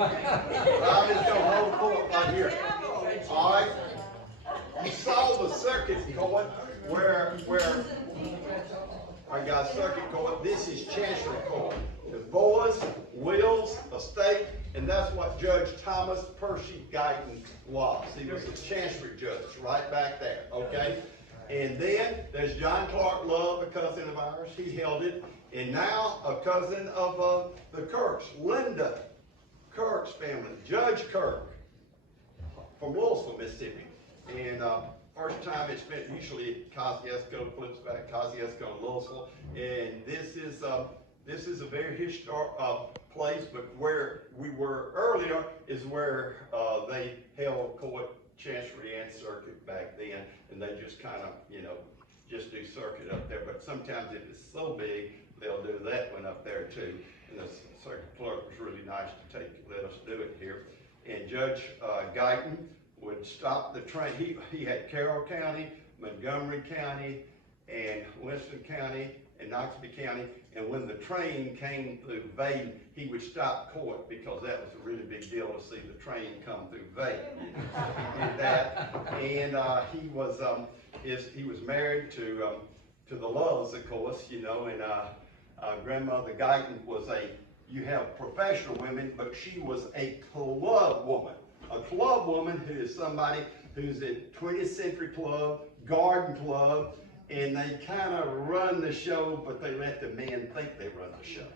I'm just gonna hold court right here. All right. You saw the circuit court where I got circuit court. This is Chancery Court. Divorce, wills, estate, and that's what Judge Thomas Percy Guyton was. He was a Chancery judge right back there, okay? And then there's John Clark Love, a cousin of ours. He held it. And now a cousin of the Kirks, Linda Kirk's family, Judge Kirk from Louisville, Mississippi. And first time it's been usually Kosciuszko, flips back Kosciuszko, Louisville. And this is a very historic place, but where we were earlier is where they held court, chancery, and circuit back then. And they just kind of, you know, just do circuit up there. But sometimes if it's so big, they'll do that one up there too. And the circuit clerk was really nice to let us do it here. And Judge Guyton would stop the train. He had Carroll County, Montgomery County, and Winston County, and Knoxville County. And when the train came through Guyton, he would stop court because that was a really big deal to see the train come through Guyton. He did that, and he was married to the Loves, of course, you know, and grandmother Guyton was you have professional women, but she was a club woman. A club woman who is somebody who's in 20th Century Club, Garden Club, and they kind of run the show, but they let the men think they run the show.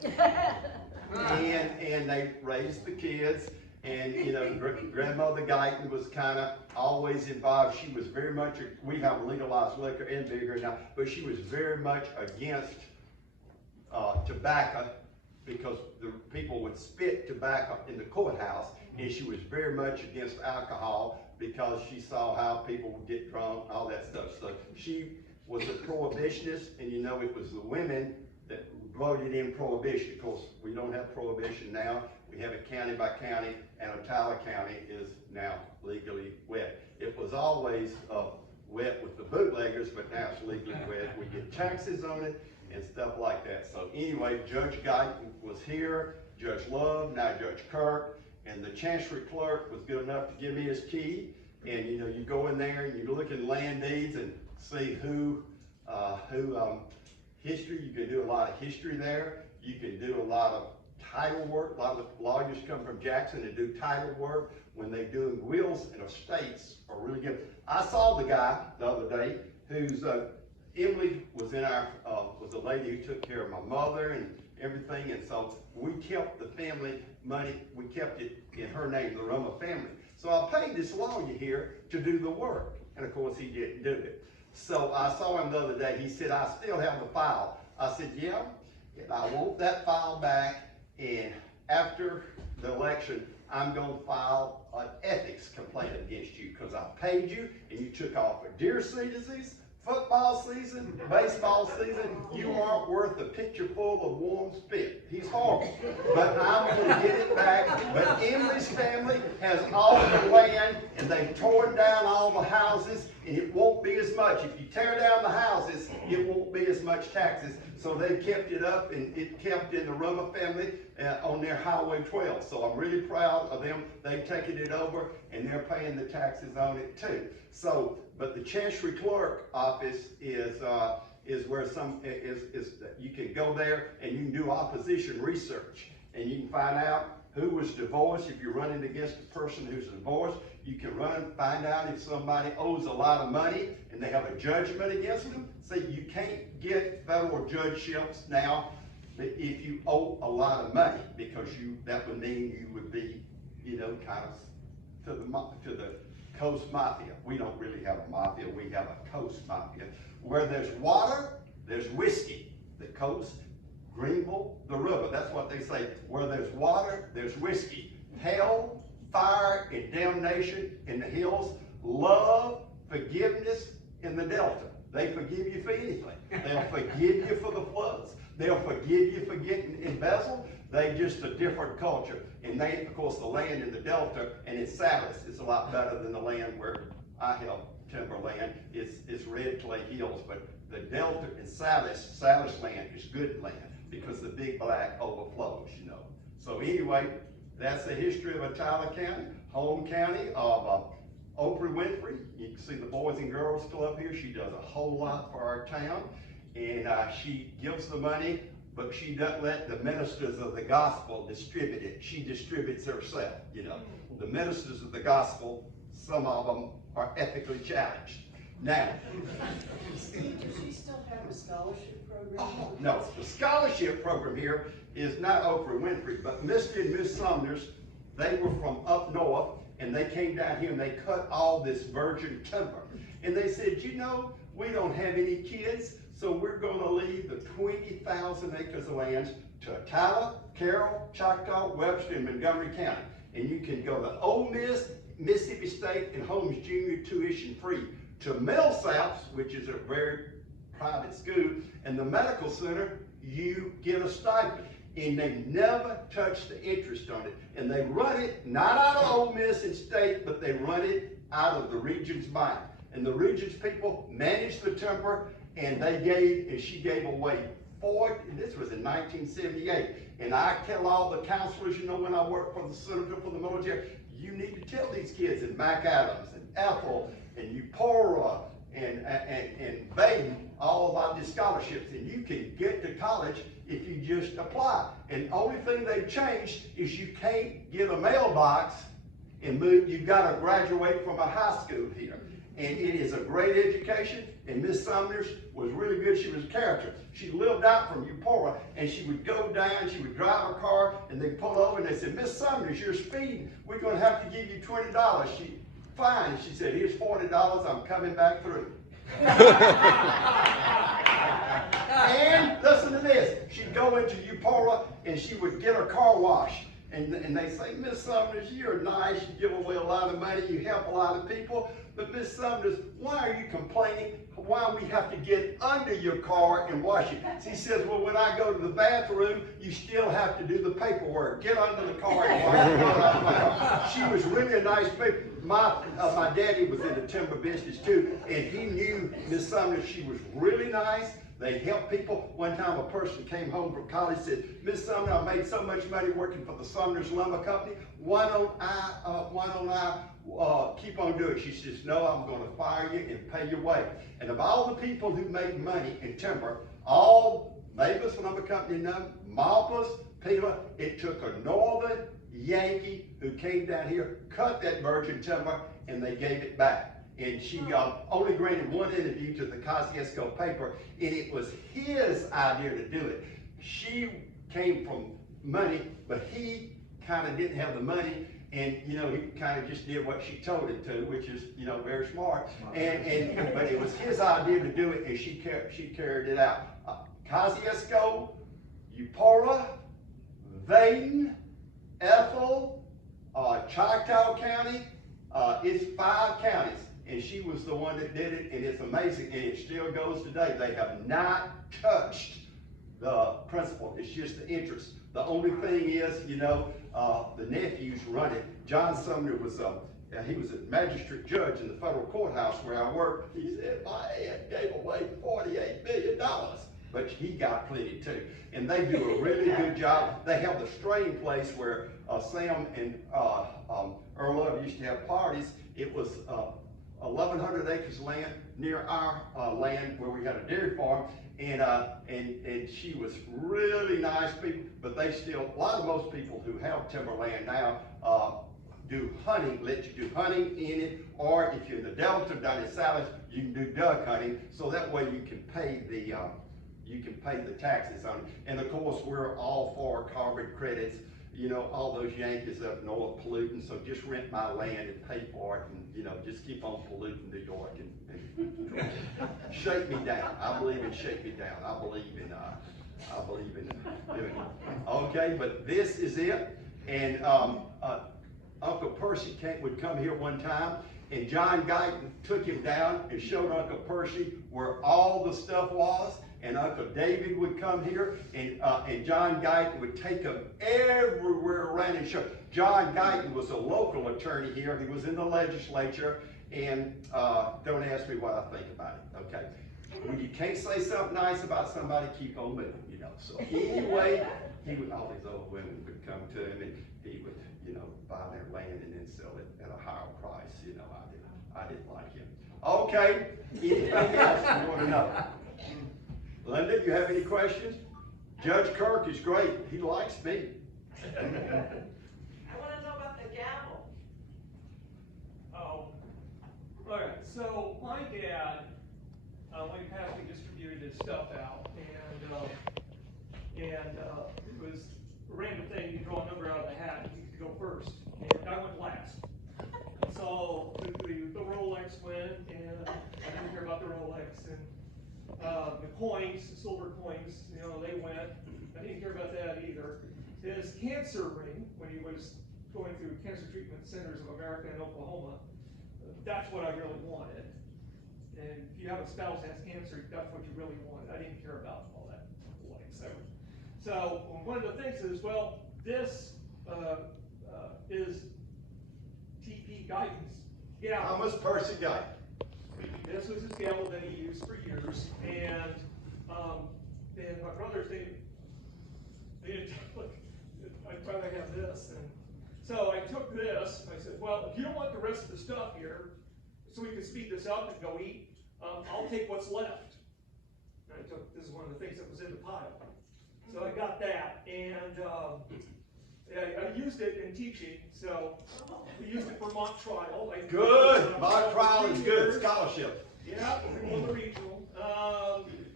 and they raised the kids, and you know, grandmother Guyton was kind of always involved. She was very much, we have legalized liquor and bigger now, but she was very much against tobacco, because the people would spit tobacco in the courthouse, and she was very much against alcohol because she saw how people would get drunk, all that stuff. So she was a prohibitionist, and you know, it was the women that voted in prohibition. Of course, we don't have prohibition now. We have it county by county, and Otala County is now legally wet. It was always wet with the bootleggers, but now it's legally wet. We get taxes on it and stuff like that. So anyway, Judge Guyton was here, Judge Love, now Judge Kirk, and the Chancery clerk was good enough to give me his key. And you know, you go in there and you look at land deeds and see who history. You can do a lot of history there. You can do a lot of title work. A lot of lawyers come from Jackson and do title work. When they're doing wills and estates are really good. I saw the guy the other day who's Emily was was a lady who took care of my mother and everything, and so we kept the family money, we kept it in her name, the Roma family. So I paid this lawyer here to do the work, and of course he didn't do it. So I saw him the other day. He said, I still have the file. I said, yeah, and I want that file back, and after the election, I'm going to file an ethics complaint against you because I paid you and you took off for deer seasons, football season, baseball season. You aren't worth a picture full of warm spit. He's horrible. But I'm going to get it back. But Emily's family has all the land, and they've torn down all the houses, and it won't be as much. If you tear down the houses, it won't be as much taxes. So they kept it up, and it kept in the Roma family on their Highway 12. So I'm really proud of them. They've taken it over, and they're paying the taxes on it too. So, but the Chancery Clerk office is where you can go there and you can do opposition research, and you can find out who was divorced. If you're running against a person who's divorced, you can find out if somebody owes a lot of money and they have a judgment against them. See, you can't get federal judgeships now if you owe a lot of money, because that would mean you would be, you know, kind of to the coast mafia. We don't really have a mafia, we have a coast mafia. Where there's water, there's whiskey. The coast, Greenville, the river, that's what they say. Where there's water, there's whiskey. Hell, fire, and damnation in the hills. Love, forgiveness in the Delta. They forgive you for anything. They'll forgive you for the floods. They'll forgive you for getting embezzled. They're just a different culture. And they, of course, the land in the Delta, and it's Salis, it's a lot better than the land where I help timberland. It's red clay hills, but the Delta and Salis land is good land because the Big Black overflows, you know. So anyway, That's the history of Tyler County, home county of Oprah Winfrey. You can see the Boys and Girls Club here. She does a whole lot for our town, and she gives the money, but she doesn't let the ministers of the gospel distribute it. She distributes herself, you know. The ministers of the gospel, some of them are ethically challenged. Now, Steve, does she still have a scholarship program? oh, no, the scholarship program here is not Oprah Winfrey, but Mr. and Miss Sumners, they were from up north, and they came down here and they cut all this virgin timber. And they said, you know, we don't have any kids, so we're gonna leave the 20,000 acres of land to Tyler, Carroll, Choctaw, Webster, and Montgomery County. And you can go to Ole Miss, Mississippi State, and Holmes Junior tuition free. To Millsaps, which is a very private school, and the medical center, you get a stipend. And they never touch the interest on it. And they run it, not out of Ole Miss and State, but they run it out of the Regions Bank. And the Regions people managed the timber, and she gave away and this was in 1978. And I tell all the counselors, you know, when I work for the Senator for the Military, you need to tell these kids in McAdams and Ethel and Eupora and Guyton all about the scholarships, and you can get to college if you just apply. And the only thing they've changed is you can't get a mailbox and move. You've got to graduate from a high school here. And it is a great education, and Miss Sumners was really good. She was a character. She lived out from Eupora, and she would go down, she would drive her car, and they'd pull over, and they said, Miss Sumners, you're speeding. We're going to have to give you $20. Fine. She said, here's $40, I'm coming back through. And listen to this, she'd go into Eupora, and she would get her car washed. And they say, Miss Sumners, you're nice, you give away a lot of money, you help a lot of people, but Miss Sumners, why are you complaining? Why we have to get under your car and wash it? She says, well, when I go to the bathroom, you still have to do the paperwork. Get under the car and wash it. She was really a nice person. My daddy was in the timber business too, and he knew Miss Sumners. She was really nice. They helped people. One time a person came home from college and said, Miss Sumner, I made so much money working for the Sumners Lumber Company. Why don't I keep on doing it? She says, no, I'm going to fire you and pay your way. And of all the people who made money in timber, all Mavis Lumber Company, Malpas, Pila, it took a northern Yankee who came down here, cut that virgin timber, and they gave it back. And she only granted one interview to the Kosciuszko paper, and it was his idea to do it. She came from money, but he kind of didn't have the money, and you know, he kind of just did what she told him to, which is, you know, very smart. But it was his idea to do it, and she carried it out. Kosciuszko, Eupora, Guyton, Ethel, Choctaw County, it's 5 counties. And she was the one that did it, and it's amazing, and it still goes today. They have not touched the principal. It's just the interest. The only thing is, you know, the nephews run it. John Sumner was he was a magistrate judge in the federal courthouse where I worked. He said, my aunt gave away $48 million, but he got plenty too. And they do a really good job. They have the straying place where Sam and Earl Love used to have parties. It was 1,100 acres of land near our land where we had a dairy farm, and she was really nice people, but they still, most people who have timberland now do hunting, let you do hunting in it, or if you're in the Delta down in Salis, you can do duck hunting, so that way you can pay the taxes on it. And of course, we're all for carbon credits. You know, all those Yankees up north polluting, so just rent my land and pay for it, and you know, just keep on polluting New York and shake me down. I believe in shake me down. I believe in doing it. Okay, but this is it. And Uncle Percy would come here one time, and John Guyton took him down and showed Uncle Percy where all the stuff was. And Uncle David would come here, and John Guyton would take him everywhere around and show. John Guyton was a local attorney here. He was in the legislature, and don't ask me what I think about it, okay? When you can't say something nice about somebody, keep on moving, you know. So anyway, all these old women would come to him, he would, buy their land and then sell it at a higher price. I didn't like him. Okay, anything else you want to know? Linda, you have any questions? Judge Kirk is great. He likes me. I want to know about the gavel. Oh, all right. So my dad, when he passed, he distributed his stuff out, and it was a random thing. You draw a number out of the hat, and you could go first, and I went last. So the Rolex went, and I didn't care about the Rolex, and the coins, the silver coins, they went. I didn't care about that either. His cancer ring, when he was going through Cancer Treatment Centers of America in Oklahoma, that's what I really wanted. And if you have a spouse that has cancer, that's what you really wanted. I didn't care about all that, whatever. So one of the things is, well, this is T.P. Guyton's gavel. Thomas Percy Guyton. This was his gavel that he used for years, and my brothers, they didn't look. I'd rather have this, and so I took this. I said, well, if you don't want the rest of the stuff here, so we can speed this up and go eat, I'll take what's left. And I took, this is one of the things that was in the pile. So I got that, and I used it in teaching, so we used it for mock trial. Good, mock trial is good, scholarship. Yeah, we won the regional,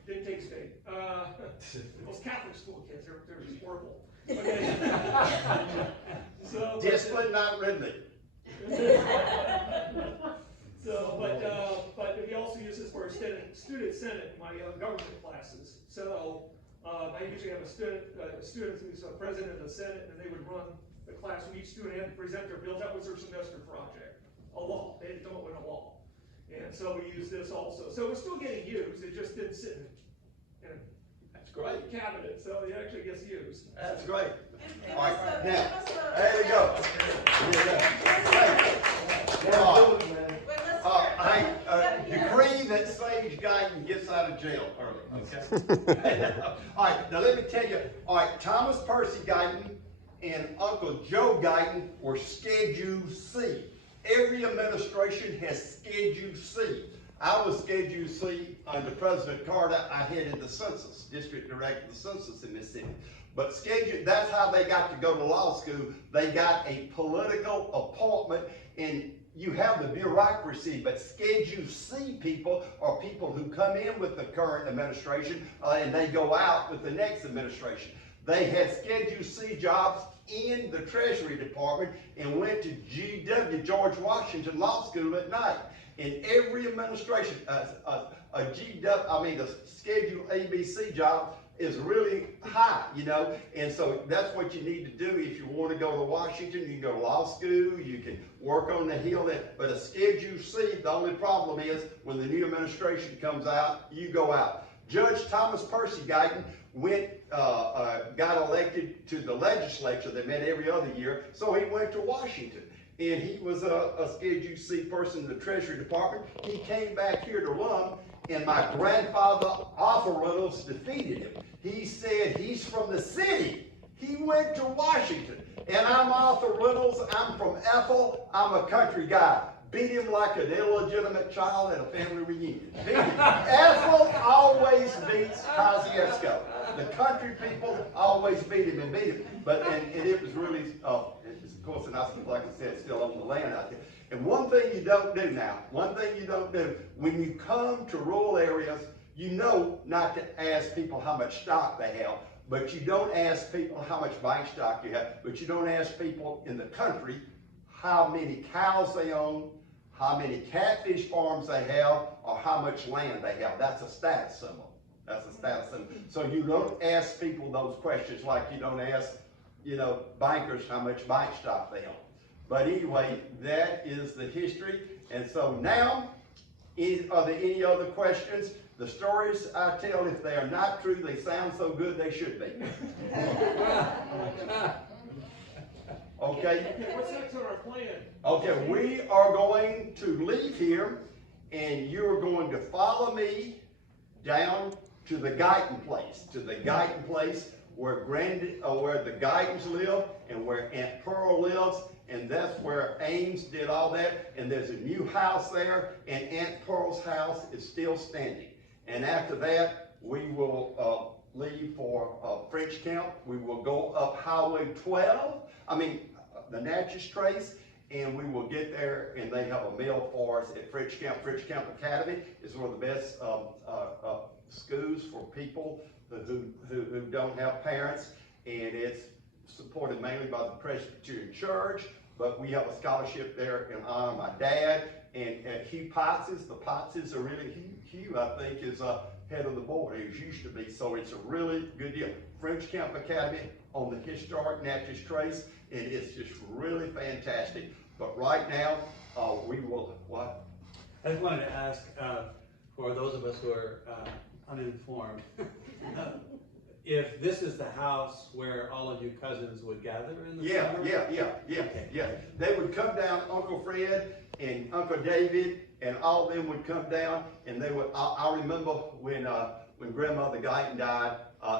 didn't take state. Those Catholic school kids, they're just horrible. Okay. So, Discipline, not Ridley. So, but we also use this for a student senate in my government classes. So I usually have a student who's a president of the Senate, and they would run the class, and each student had to present their bill. That was their semester project, a law. They had to come up with a law. And so we use this also. So it was still getting used, it just didn't sit in That's great. cabinet, so it actually gets used. That's great. Give All right, us a- now, give us a- there you go. I decree that Sage Guyton gets out of jail early, okay? All right, now let me tell you, all right, Thomas Percy Guyton and Uncle Joe Guyton were Schedule C. Every administration has Schedule C. I was Schedule C under President Carter. I headed the census, district director of the census in Mississippi. But schedule, that's how they got to go to law school. They got a political appointment, and you have the bureaucracy, but Schedule C people are people who come in with the current administration and they go out with the next administration. They had Schedule C jobs in the Treasury Department and went to GW, George Washington Law School at night. In every administration, the Schedule ABC job is really high, and so that's what you need to do if you want to go to Washington. You can go to law school, you can work on the Hill, but a Schedule C, the only problem is when the new administration comes out, you go out. Judge Thomas Percy Guyton got elected to the legislature that met every other year, so he went to Washington. And he was a Schedule C person in the Treasury Department. He came back here to run, and my grandfather, Arthur Reynolds, defeated him. He said he's from the city. He went to Washington. And I'm Arthur Reynolds. I'm from Ethel. I'm a country guy. Beat him like an illegitimate child at a family reunion. Beat him. Ethel always beats Kosciuszko. The country people always beat him and beat him. And it was really, of course, and like I said, still on the land out there. And one thing you don't do now, when you come to rural areas, you know not to ask people how much stock they have, but you don't ask people how much bank stock you have, but you don't ask people in the country how many cows they own, how many catfish farms they have, or how much land they have. That's a status symbol. That's a status symbol. So you don't ask people those questions like you don't ask, bankers how much bank stock they own. But anyway, that is the history. And so now, are there any other questions? The stories I tell, if they are not true, they sound so good they should be. Okay? What's next on our plan? Okay, we are going to leave here, and you're going to follow me down to the Guyton place. where where the Guytons live and where Aunt Pearl lives, and that's where Ames did all that, and there's a new house there, and Aunt Pearl's house is still standing. And after that, we will leave for French Camp. We will go up Highway 12, the Natchez Trace, and we will get there, and they have a meal for us at French Camp. French Camp Academy is one of the best schools for people who don't have parents, and it's supported mainly by the Presbyterian Church, but we have a scholarship there in honor of my dad, and at Hugh Potts's, the Pottses are really, Hugh I think is head of the board, he used to be, so it's a really good deal. French Camp Academy on the historic Natchez Trace, and it's just really fantastic. But right now, we will, what? I just wanted to ask, for those of us who are uninformed, if this is the house where all of you cousins would gather in the summer? Yeah. They would come down, Uncle Fred and Uncle David, and all of them would come down, and they would, I remember when Grandmother Guyton died,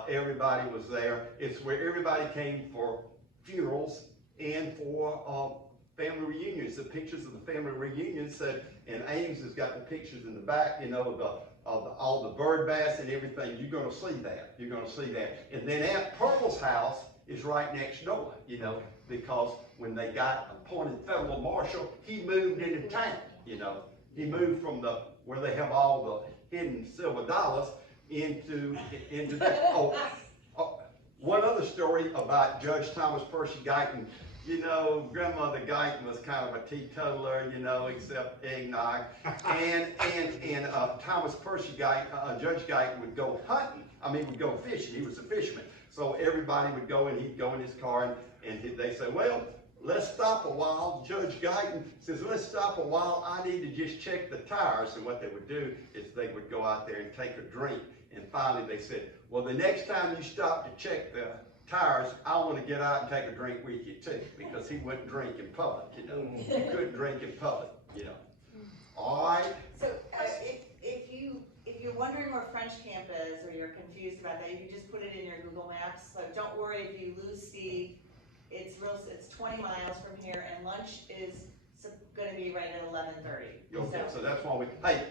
everybody was there. It's where everybody came for funerals and for family reunions. The pictures of the family reunions, and Ames has got the pictures in the back, you know, all the bird baths and everything. You're gonna see that. You're gonna see that. And then Aunt Pearl's house is right next door, you know, because when they got appointed federal marshal, he moved into town, you know. He moved from where they have all the hidden silver dollars into that. One other story about Judge Thomas Percy Guyton. You know, Grandmother Guyton was kind of a teetotaler, you know, except eggnog. And Thomas Percy Guyton, Judge Guyton would go hunting. Would go fishing. He was a fisherman. So everybody would go, and he'd go in his car, and they say, well, let's stop a while. Judge Guyton says, let's stop a while. I need to just check the tires. And what they would do is they would go out there and take a drink. And finally they said, well, the next time you stop to check the tires, I want to get out and take a drink with you too, because he wouldn't drink in public, you know. He couldn't drink in public, you know. All right. So if you're wondering where French Camp is, or you're confused about that, you can just put it in your Google Maps. So don't worry if you lose Steve. It's 20 miles from here, and lunch is going to be right at 11:30. Okay, so that's why hey.